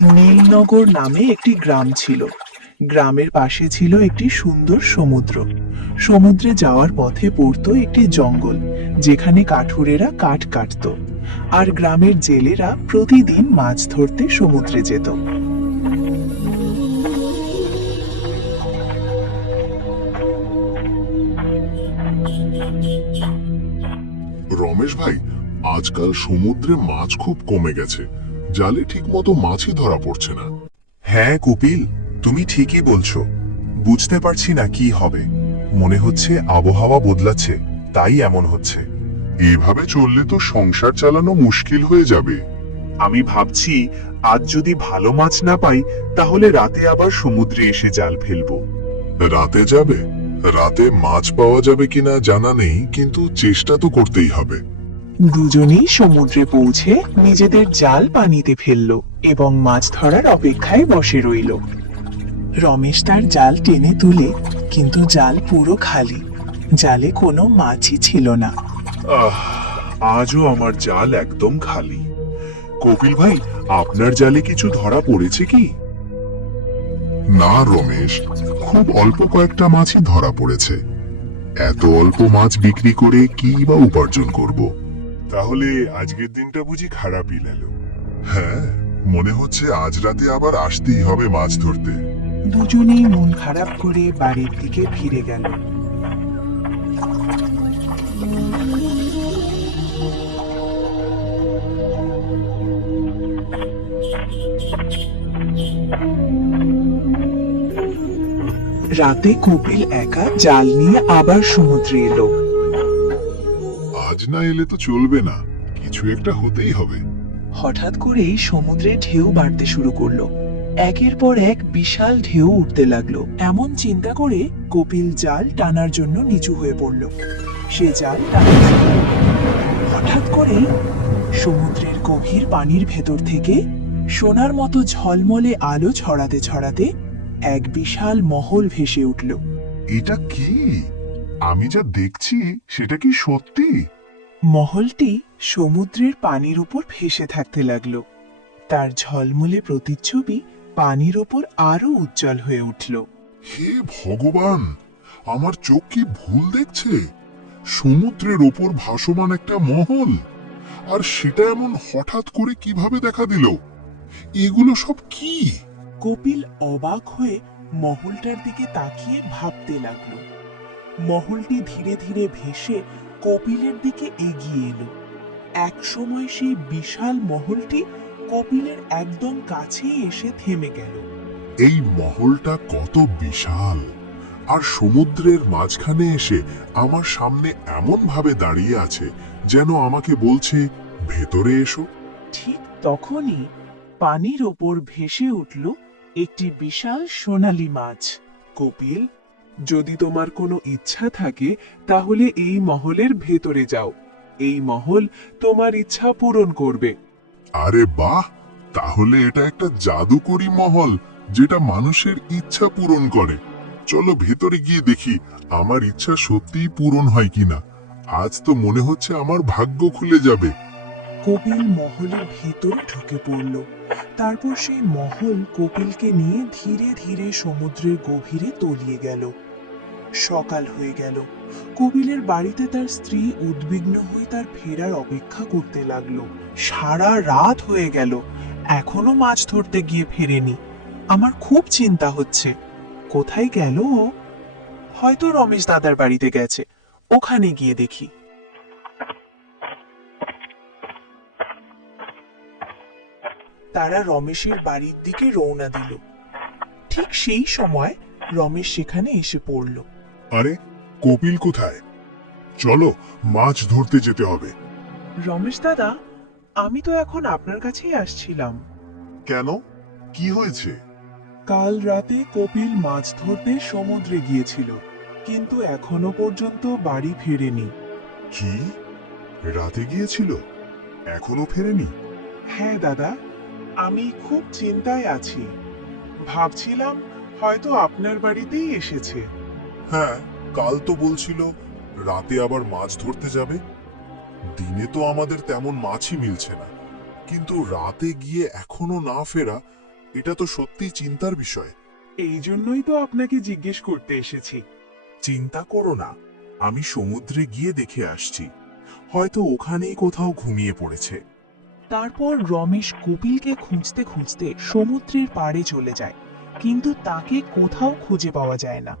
নীলনগর নামে একটি গ্রাম ছিল। গ্রামের পাশে ছিল একটি সুন্দর সমুদ্র। সমুদ্রে যাওয়ার পথে পড়তো একটি জঙ্গল, যেখানে কাঠুরেরা কাঠ কাটতো। আর গ্রামের জেলেরা প্রতিদিন মাছ ধরতে সমুদ্রে যেত। রমেশ ভাই, আজকাল সমুদ্রে মাছ খুব কমে গেছে। জালে ঠিকমতো মাছই ধরা পড়ছে না। হ্যাঁ কপিল, তুমি ঠিকই বলছো। বুঝতে পারছি না কি হবে। মনে হচ্ছে আবহাওয়া বদলাচ্ছে, তাই এমন হচ্ছে। এভাবে চললে তো সংসার চালানো মুশকিল হয়ে যাবে। আমি ভাবছি আজ যদি ভালো মাছ না পাই, তাহলে রাতে আবার সমুদ্রে এসে জাল ফেলবো। রাতে যাবে? রাতে মাছ পাওয়া যাবে কিনা জানা নেই, কিন্তু চেষ্টা তো করতেই হবে। দুজনেই সমুদ্রে পৌঁছে নিজেদের জাল পানিতে ফেলল এবং মাছ ধরার অপেক্ষায় বসে রইল। রমেশ তার জাল টেনে তুলে, কিন্তু জাল পুরো খালি। জালে কোনো মাছই ছিল না। আজও আমার জাল একদম খালি। কপিল ভাই, আপনার জালে কিছু ধরা পড়েছে কি? না রমেশ, খুব অল্প কয়েকটা মাছই ধরা পড়েছে। এত অল্প মাছ বিক্রি করে কি বা উপার্জন করব? তাহলে আজকের দিনটা বুঝি খারাপই গেল। হ্যাঁ, মনে হচ্ছে আজ রাতে আবার আসতেই হবে মাছ ধরতে। দুজনেই মন খারাপ করে বাড়ির দিকে ফিরে গেল। রাতে কপিল একা জাল নিয়ে আবার সমুদ্রে এলো। আজ না এলে তো চলবে না, কিছু একটা হতেই হবে। হঠাৎ করেই সমুদ্রে ঢেউ বাড়তে শুরু করলো। একের পর এক বিশাল ঢেউ উঠতে লাগলো। এমন চিন্তা করে কপিল জাল টানার জন্য নিচু হয়ে পড়ল। সে জাল টানছে। হঠাৎ করেই সমুদ্রের গভীর পানির ভেতর থেকে সোনার মতো ঝলমলে আলো ছড়াতে ছড়াতে এক বিশাল মহল ভেসে উঠল। এটা কি? আমি যা দেখছি সেটা কি সত্যি? মহলটি সমুদ্রের পানির উপর ভেসে থাকতে লাগলো। তার ঝলমলে প্রতিচ্ছবি পানির উপর আরো উজ্জ্বল হয়ে উঠল। হে ভগবান, আমার চোখ কি ভুল দেখছে? সমুদ্রের ওপর ভাসমান একটা মহল, আর সেটা এমন হঠাৎ করে কিভাবে দেখা দিল? এগুলো সব কি? কপিল অবাক হয়ে মহলটার দিকে তাকিয়ে ভাবতে লাগলো। মহলটি ধীরে ধীরে ভেসে কপিলের দিকে এগিয়ে এলো। এক সময় সেই বিশাল মহলটি কপিলের একদম কাছেই এসে থেমে গেল। এই মহলটা কত বিশাল, আর সমুদ্রের মাঝখানে এসে আমার সামনে এমন ভাবে দাঁড়িয়ে আছে যেন আমাকে বলছে, ভেতরে এসো। ঠিক তখনই পানির ওপর ভেসে উঠল একটি বিশাল সোনালী মাছ। কপিল, যদি তোমার কোনো ইচ্ছা থাকে তাহলে এই মহলের ভেতরে যাও। এই মহল তোমার ইচ্ছা পূরণ করবে। আরে বাহ, তাহলে এটা একটা জাদুকরি মহল, যেটা মানুষের ইচ্ছা পূরণ করে। চলো ভেতরে গিয়ে দেখি আমার ইচ্ছা সত্যিই পূরণ হয় কিনা। আজ তো মনে হচ্ছে আমার ভাগ্য খুলে যাবে। কপিল মহলের ভেতরে ঢুকে পড়ল। তারপর সেই মহল কপিলকে নিয়ে ধীরে ধীরে সমুদ্রের গভীরে তলিয়ে গেল। সকাল হয়ে গেল। কপিলের বাড়িতে তার স্ত্রী উদ্বিগ্ন হয়ে তার ফেরার অপেক্ষা করতে লাগলো। সারা রাত হয়ে গেল, এখনো মাছ ধরতে গিয়ে ফেরেনি। আমার খুব চিন্তা হচ্ছে, কোথায় গেল ও? হয়তো রমেশ দাদার বাড়িতে গেছে, ওখানে গিয়ে দেখি। তারা রমেশের বাড়ির দিকে রওনা দিল। ঠিক সেই সময় রমেশ সেখানে এসে পড়ল। আরে, কপিল কোথায়? চলো, মাছ ধরতে যেতে হবে। রমেশ দাদা, আমি তো এখন আপনার কাছেই আসছিলাম। কেন, কি হয়েছে? কাল রাতে কপিল মাছ ধরতে সমুদ্রে গিয়েছিল, কিন্তু এখনো পর্যন্ত বাড়ি ফেরেনি। কি, রাতে গিয়েছিল, এখনো ফেরেনি? হ্যাঁ দাদা, আমি খুব চিন্তায় আছি। ভাবছিলাম হয়তো আপনার বাড়িতেই এসেছে। হ্যাঁ, কাল তো বলছিল রাতে আবার মাছ ধরতে যাবে। দিনে তো আমাদের তেমন মাছই মিলছে না, কিন্তু রাতে গিয়ে এখনো না ফেরা এটা তো সত্যি চিন্তার বিষয়। এই জন্যই তো আপনাকে জিজ্ঞেস করতে এসেছি। চিন্তা করো না, আমি সমুদ্রে গিয়ে দেখে আসছি। হয়তো ওখানেই কোথাও ঘুমিয়ে পড়েছে। তারপর রমেশ কপিলকে খুঁজতে খুঁজতে সমুদ্রের পাড়ে চলে যায়, কিন্তু তাকে কোথাও খুঁজে পাওয়া যায় না।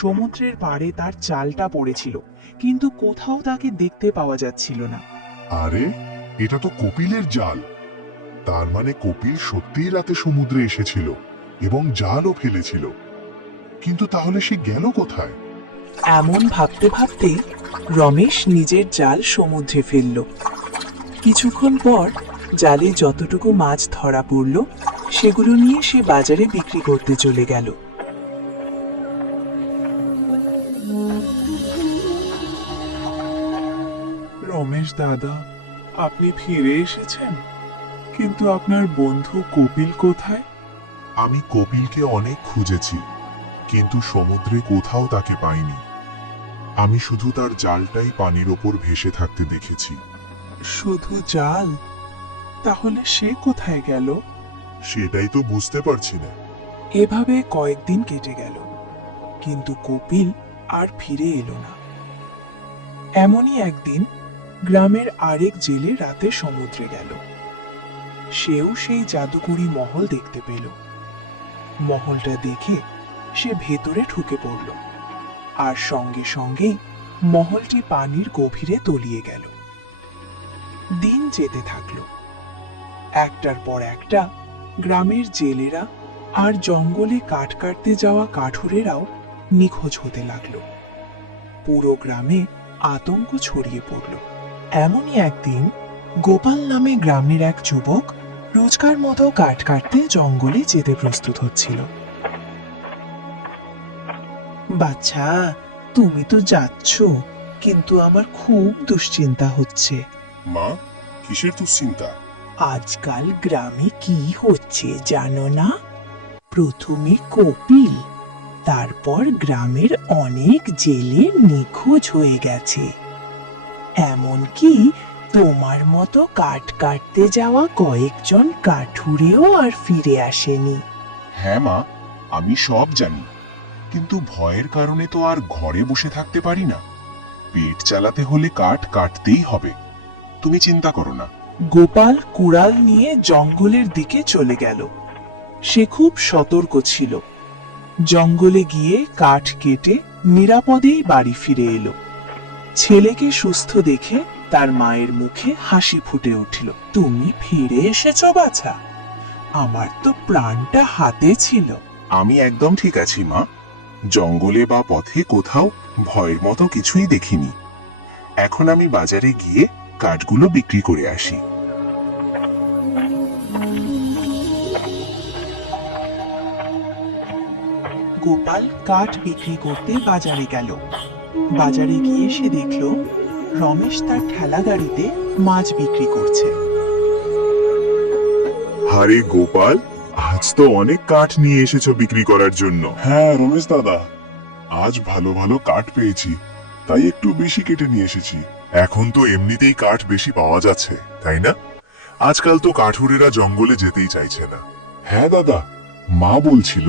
সমুদ্রের পাড়ে তার চালটা পড়েছিল, কিন্তু কোথাও তাকে দেখতে পাওয়া যাচ্ছিল না। আরে, এটা তো কপিলের জাল। তার মানে কপিল সত্যিই রাতে সমুদ্রে এসেছিল এবং জালও ফেলেছিল। কিন্তু তাহলে সে গেল কোথায়? এমন ভাবতে ভাবতে রমেশ নিজের জাল সমুদ্রে ফেলল। কিছুক্ষণ পর জালে যতটুকু মাছ ধরা পড়ল সেগুলো নিয়ে সে বাজারে বিক্রি করতে চলে গেল। রমেশ দাদা, আপনি ফিরে এসেছেন, কিন্তু আপনার বন্ধু কপিল কোথায়? আমি কপিলকে অনেক খুঁজেছি, কিন্তু সমুদ্রে কোথাও তাকে পাইনি। আমি শুধু তার জালটাই পানির ওপর ভেসে থাকতে দেখেছি। শুধু জাল? তাহলে সে কোথায় গেল? সেটাই তো বুঝতে পারছি না। এভাবে কয়েকদিন কেটে গেল, কিন্তু কপিল আর ফিরে এলো না। এমনই একদিন গ্রামের আরেক জেলে রাতে সমুদ্রে গেল। সেও সেই জাদুকরি মহল দেখতে পেল। মহলটা দেখে সে ভেতরে ঢুকে পড়ল, আর সঙ্গে সঙ্গেই মহলটি পানির গভীরে তলিয়ে গেল। দিন যেতে থাকলো। একটার পর একটা গ্রামের জেলেরা আর জঙ্গলে কাঠ কাটতে যাওয়া কাঠুরেরাও নিখোঁজ হতে লাগলো। পুরো গ্রামে আতঙ্ক ছড়িয়ে পড়ল। এমনই একদিন গোপাল নামে গ্রামের এক যুবক রোজকার মতো কাঠ কাটতে জঙ্গলে যেতে প্রস্তুত হচ্ছিল। বাচ্চা, তুমি তো যাচ্ছ, কিন্তু আমার খুব দুশ্চিন্তা হচ্ছে। মা, কিসের দুশ্চিন্তা? আজকাল গ্রামে কি হচ্ছে জানো না? প্রথমে কপিল, তারপর গ্রামের অনেক জেলে নিখোঁজ হয়ে গেছে। এমনকি তোমার মতো কাঠ কাটতে যাওয়া কয়েকজন কাঠুরেও আর ফিরে আসেনি। হ্যাঁ মা, আমি সব জানি, কিন্তু ভয়ের কারণে তো আর ঘরে বসে থাকতে পারি না। পেট চালাতে হলে কাঠ কাটতেই হবে। তুমি চিন্তা করো না। গোপাল কুড়াল নিয়ে জঙ্গলের দিকে চলে গেল। সে খুব সতর্ক ছিল। জঙ্গলে গিয়ে কাঠ কেটে নিরাপদেই বাড়ি ফিরে এলো। ছেলেকে সুস্থ দেখে তার মায়ের মুখে হাসি ফুটে উঠল। তুমি ফিরে এসেছো বাছা, আমার তো প্রাণটা হাতে ছিল। আমি একদম ঠিক আছি মা। জঙ্গলে বা পথে কোথাও ভয়ের মতো কিছুই দেখিনি। এখন আমি বাজারে গিয়ে কাঠগুলো বিক্রি করে আসি। গোপাল কাঠ বিক্রি করতে বাজারে গেল। বাজারে গিয়ে সে দেখল রমেশ তার ঠেলা গাড়িতে মাছ বিক্রি করছে। আরে গোপাল, আজ তো অনেক কাঠ নিয়ে এসেছো বিক্রি করার জন্য। হ্যাঁ রমেশ দাদা, আজ ভালো ভালো কাঠ পেয়েছি, তাই একটু বেশি কেটে নিয়ে এসেছি। এখন তো এমনিতেই কাঠ বেশি পাওয়া যাচ্ছে, তাই না? আজকাল তো কাঠুরেরা জঙ্গলে যেতেই চাইছে না। হ্যাঁ দাদা, মা বলছিল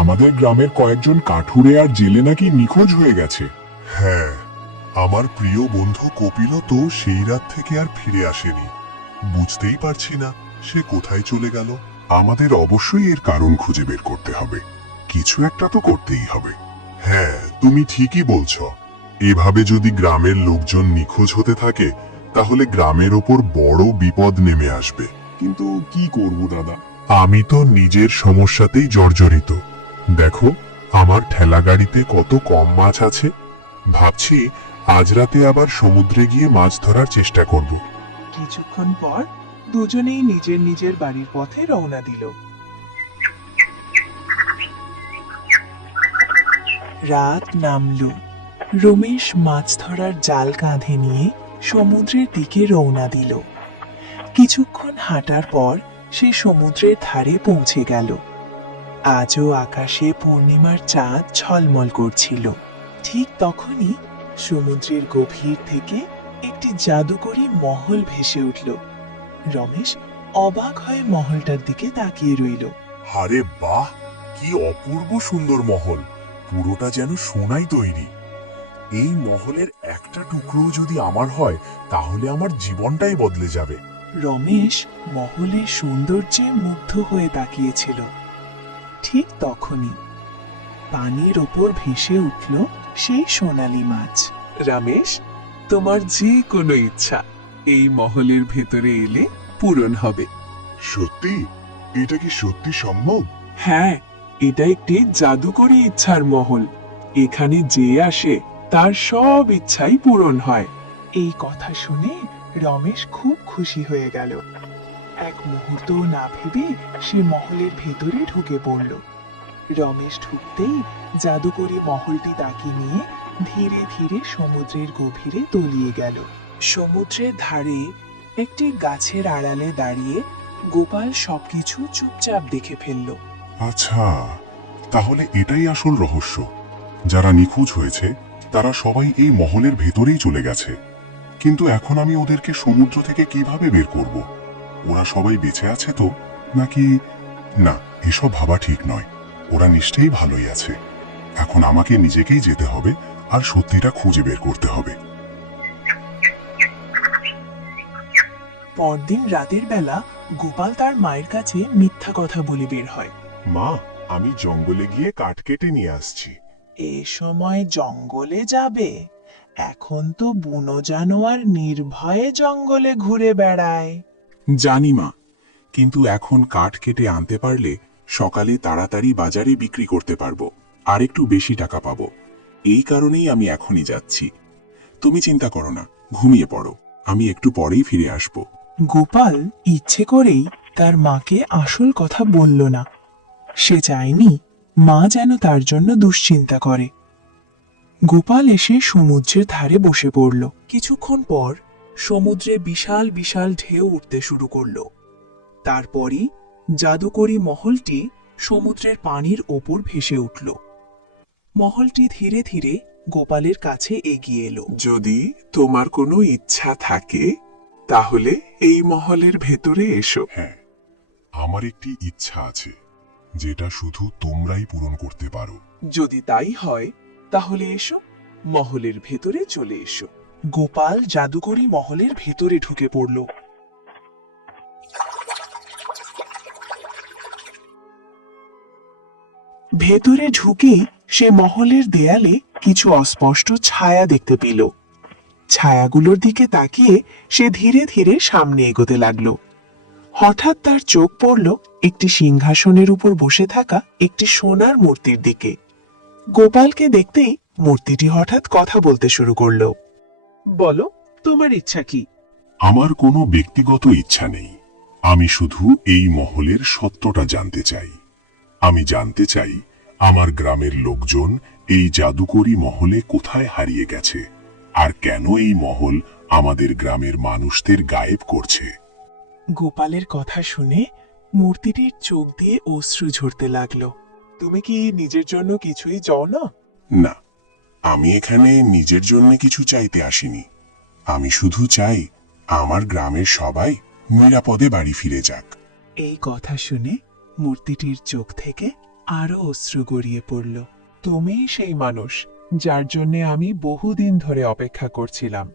আমাদের গ্রামের কয়েকজন কাঠুরে আর জেলে নাকি নিখোঁজ হয়ে গেছে। হ্যাঁ, আমার প্রিয় বন্ধু কপিলও তো সেই রাত থেকে আর ফিরে আসেনি। বুঝতেই পারছি না সে কোথায় চলে গেল। আমাদের অবশ্যই এর কারণ খুঁজে বের করতে হবে। কিছু একটা তো করতেই হবে। হ্যাঁ, তুমি ঠিকই বলছ। এভাবে যদি গ্রামের লোকজন নিখোঁজ হতে থাকে, তাহলে গ্রামের ওপর বড় বিপদ নেমে আসবে। কিন্তু কি করব দাদা? আমি তো নিজের সমস্যাতেই জর্জরিত। দেখো, আমার ঠেলা গাড়িতে কত কম মাছ আছে। ভাবছি আজ রাতে আবার সমুদ্রে গিয়ে মাছ ধরার চেষ্টা করব। কিছুক্ষণ পর দুজনেই নিজের নিজের বাড়ির পথে রওনা দিল। রাত নামল। রমেশ মাছ ধরার জাল কাঁধে নিয়ে সমুদ্রের দিকে রওনা দিল। কিছুক্ষণ হাঁটার পর সে সমুদ্রের ধারে পৌঁছে গেল। আজও আকাশে পূর্ণিমার চাঁদ ঝলমল করছিল। ঠিক তখনই সমুদ্রের গভীর থেকে একটি জাদুকরী মহল ভেসে উঠল। রমেশ অবাক হয়ে মহলটার দিকে তাকিয়ে রইল। আরে বাহ, কি অপূর্ব সুন্দর মহল! পুরোটা যেন সোনায় তৈরি। এই মহলের একটা টুকরো যদি আমার হয় তাহলে আমার জীবনটাই বদলে যাবে। রমেশ মহলের সৌন্দর্যে মুগ্ধ হয়ে তাকিয়েছিল। ঠিক তখনই পানির ওপর ভেসে উঠল সেই সোনালী মাছ। রমেশ, তোমার যে কোনো ইচ্ছা এই মহলের ভেতরে এলে পূরণ হবে। সত্যি? এটা কি সত্যি সম্ভব? হ্যাঁ, এটা একটি জাদুকরী ইচ্ছার মহল। এখানে যে আসে তার সব ইচ্ছাই পূরণ হয়। এই কথা শুনে রমেশ খুব খুশি হয়ে গেল। এক মুহূর্ত না ভেবে সে মহলের ভেতরে ঢুকে পড়ল। রমেশ ঢুকতেই জাদুকরী মহলটি তাকে নিয়ে ধীরে ধীরে সমুদ্রের গভীরে তলিয়ে গেল। সমুদ্রের ধারে একটি গাছের আড়ালে দাঁড়িয়ে গোপাল সবকিছু চুপচাপ দেখে ফেলল। আচ্ছা, তাহলে এটাই আসল রহস্য। যারা নিখোঁজ হয়েছে তারা সবাই এই মহলের ভেতরেই চলে গেছে। কিন্তু এখন আমি ওদেরকে সমুদ্র থেকে কিভাবে বের করব? ওরা সবাই বেঁচে আছে তো, নাকি? না, এসব ভাবা ঠিক নয়। ওরা নিশ্চয়ই ভালোই আছে। এখন আমাকে নিজেকেই যেতে হবে আর সত্যিটা খুঁজে বের করতে হবে। পরদিন রাতের বেলা গোপাল তার মায়ের কাছে মিথ্যা কথা বলে বের হয়। মা, আমি জঙ্গলে গিয়ে কাঠ কেটে নিয়ে আসছি। এ সময় জঙ্গলে যাবে? এখন তো বুনো জানোয়ার নির্ভয়ে জঙ্গলে ঘুরে বেড়ায়। জানি মা, কিন্তু এখন কাঠ কেটে আনতে পারলে সকালে তাড়াতাড়ি বাজারে বিক্রি করতে পারবো আর একটু বেশি টাকা পাবো। এই কারণেই আমি এখনই যাচ্ছি। তুমি চিন্তা করো না, ঘুমিয়ে পড়ো, আমি একটু পরেই ফিরে আসব। গোপাল ইচ্ছে করেই তার মাকে আসল কথা বলল না। সে চায়নি মা যেন তার জন্য দুশ্চিন্তা করে। গোপাল এসে সমুদ্রের ধারে বসে পড়ল। কিছুক্ষণ পর সমুদ্রে বিশাল বিশাল ঢেউ উঠতে শুরু করলো। তারপরই জাদুকরী মহলটি সমুদ্রের পানির ওপর ভেসে উঠল। মহলটি ধীরে ধীরে গোপালের কাছে এগিয়ে এলো। যদি তোমার কোনো ইচ্ছা থাকে তাহলে এই মহলের ভেতরে এসো। হ্যাঁ, আমার একটি ইচ্ছা আছে যেটা শুধু তোমরাই পূরণ করতে পারো। যদি তাই হয় তাহলে এসো, মহলের ভেতরে চলে এসো। গোপাল জাদুকরী মহলের ভেতরে ঢুকে পড়ল। ভেতরে ঢুকেই সে মহলের দেয়ালে কিছু অস্পষ্ট ছায়া দেখতে পেল। ছায়াগুলোর দিকে তাকিয়ে সে ধীরে ধীরে সামনে এগোতে লাগলো। হঠাৎ তার চোখ পড়ল একটি সিংহাসনের উপর বসে থাকা একটি সোনার মূর্তির দিকে। গোপালকে দেখতেই মূর্তিটি হঠাৎ কথা বলতে শুরু করলো। বলো, তোমার ইচ্ছা কি? আমার কোনো ব্যক্তিগত ইচ্ছা নেই। আমি শুধু এই মহলের সত্যটা জানতে চাই। আমি জানতে চাই আমার গ্রামের লোকজন এই জাদুকরী মহলে কোথায় হারিয়ে গেছে, আর কেন এই মহল আমাদের গ্রামের মানুষদের গায়েব করছে। গোপালের কথা শুনে মূর্তিটির চোখ দিয়ে অশ্রু ঝরতে লাগলো। তুমি কি নিজের জন্য কিছুই চাও না? না, আমি এখানে নিজের জন্য কিছু চাইতে আসিনি। আমি শুধু চাই আমার গ্রামের সবাই নিরাপদে বাড়ি ফিরে যাক। এই কথা শুনে মূর্তিটির চোখ থেকে আরো অশ্রু গড়িয়ে পড়ল। তুমিই সেই মানুষ যার জন্য আমি বহুদিন ধরে অপেক্ষা করছিলাম।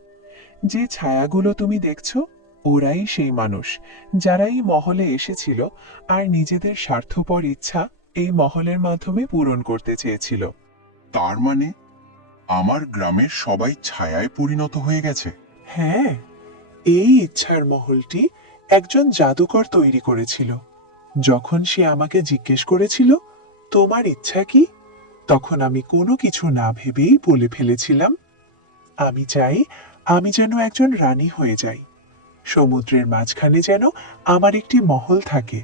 যে ছায়াগুলো তুমি দেখছো ওরাই সেই মানুষ যারা এই মহলে এসেছিল আর নিজেদের স্বার্থপর ইচ্ছা এই মহলের মাধ্যমে পূরণ করতে চেয়েছিল। তার মানে আমার গ্রামের সবাই ছায়ায় পরিণত হয়ে গেছে? হ্যাঁ, এই ইচ্ছার মহলটি একজন জাদুকর তৈরি করেছিল। যখন সে আমাকে জিজ্ঞেস করেছিল তোমার ইচ্ছা কি, তখন আমি কোনো কিছু না ভেবেই বলে ফেলেছিলাম, আমি চাই আমি যেন একজন রানী হয়ে যাই। সমুদ্রের মাঝখানে যেন আমার একটি মহল থাকে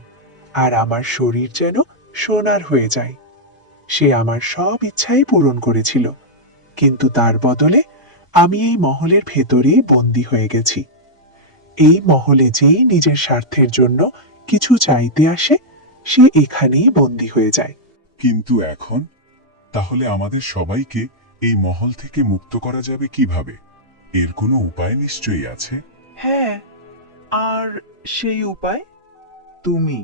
আর আমার শরীর যেন সোনার হয়ে যায়। সে আমার সব ইচ্ছাই পূরণ করেছিল, কিন্তু তার বদলে আমি এই মহলের ভেতরেই বন্দী হয়ে গেছি। এই মহলে যেই নিজের স্বার্থের জন্য কিছু চাইতে আসে সে এখানেই বন্দী হয়ে যায়। কিন্তু এখন তাহলে আমাদের সবাইকে এই মহল থেকে মুক্ত করা যাবে কিভাবে? এর কোনো উপায় নিশ্চয়ই আছে। হ্যাঁ, আর সেই উপায় তুমি।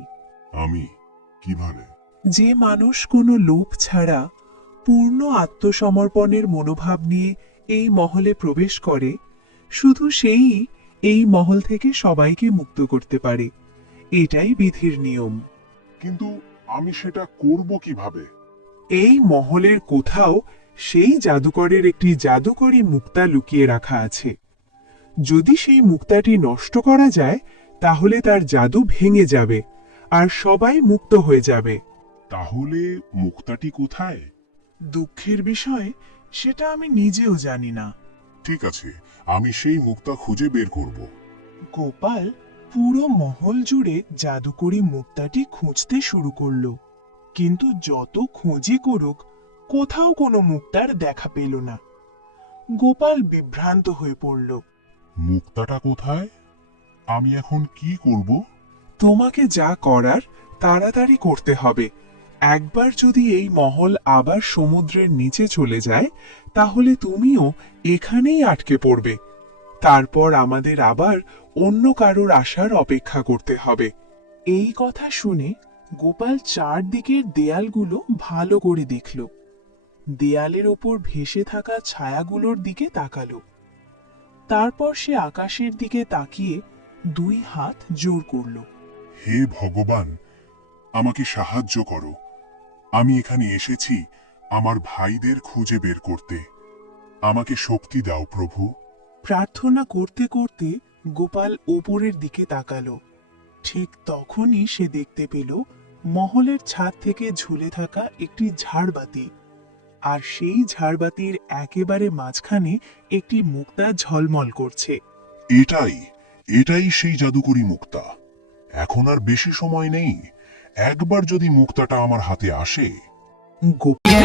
আমি কিভাবে? যে মানুষ কোনো লোভ ছাড়া পূর্ণ আত্মসমর্পণের মনোভাব নিয়ে এই মহলে প্রবেশ করে, শুধু সেই এই মহল থেকে সবাইকে মুক্ত করতে পারে। এটাই বিধির নিয়ম। কিন্তু আমি সেটা করব কিভাবে? এই মহলের কোথাও সেই জাদুকরের একটি জাদুকরী মুক্তা লুকিয়ে রাখা আছে। যদি সেই মুক্তাটি নষ্ট করা যায়, তাহলে তার জাদু ভেঙে যাবে আর সবাই মুক্ত হয়ে যাবে। তাহলে মুক্তাটি কোথায়? দুঃখের বিষয়, সেটা আমি নিজেও জানি না। ঠিক আছে, আমি সেই মুক্তা খুঁজে বের করব। গোপাল পুরো মহল জুড়ে জাদুকরী মুক্তাটি খুঁজতে শুরু করলো, কিন্তু যত খোঁজই করুক কোথাও কোনো মুক্তার দেখা পেল না। গোপাল বিভ্রান্ত হয়ে পড়ল। মুক্তাটা কোথায়? আমি এখন কি করব? তোমাকে যা করার তাড়াতাড়ি করতে হবে। একবার যদি এই মহল আবার সমুদ্রের নিচে চলে যায়, তাহলে তুমিও এখানেই আটকে পড়বে। তারপর আমাদের আবার অন্য কারোর আসার অপেক্ষা করতে হবে। এই কথা শুনে গোপাল চারদিকের দেয়ালগুলো ভালো করে দেখল। দেয়ালের ওপর ভেসে থাকা ছায়াগুলোর দিকে তাকালো। তারপর সে আকাশের দিকে তাকিয়ে দুই হাত জোর করল। হে ভগবান, আমাকে সাহায্য করো। আমি এখানে এসেছি আমার ভাইদের খুঁজে বের করতে। আমাকে শক্তি দাও প্রভু। প্রার্থনা করতে করতে গোপাল ওপরের দিকে তাকালো। ঠিক তখনই সে দেখতে পেল মহলের ছাদ থেকে ঝুলে থাকা একটি ঝাড়বাতি, আর সেই ঝাড়বাতির একেবারে মাঝখানে একটি মুক্তা ঝলমল করছে। এটাই সেই জাদুকরী মুক্তা। এখন আর বেশি সময় নেই। একবার যদি মুক্তাটা আমার হাতে আসে। গোপাল